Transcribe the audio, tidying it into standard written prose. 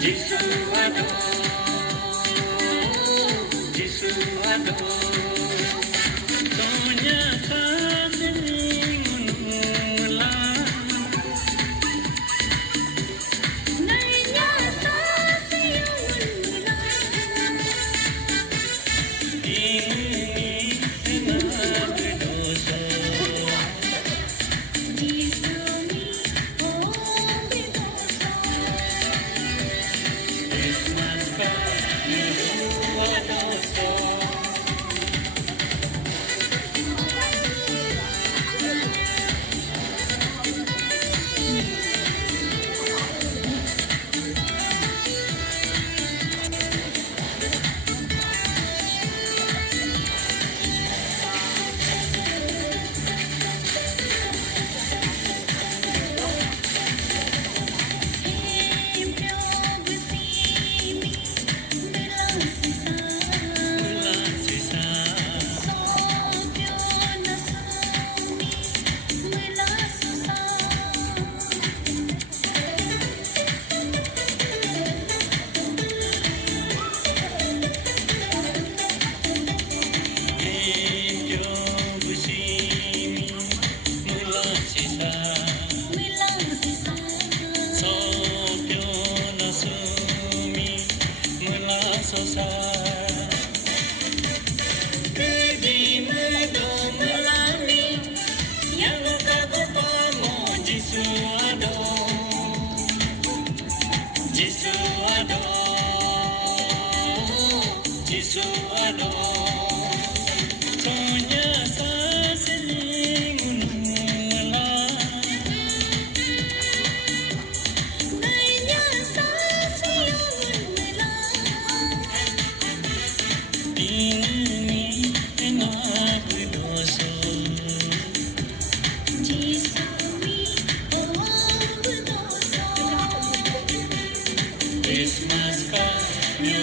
Jisu adore, Jisu adore. Tonya saseling unula, Nainya sasiyulula, ini nagdoso. Jisumi oh bidoso, Christmas kayo adoso. Empyo busimi, bilang sisa, Mula sisa, sopyo nasumi, mula susa. Empyo busimi, mula sisa. Bilang sisa, Sopyo nasumi, mula sosa. Kedi medong yang kagupamo Jisu adore, Jisu adore, Jisu adore. Tonya saseling unula, nainya sasiyulula, ini nagdoso. jisumi oh bidoso. Christmas kayo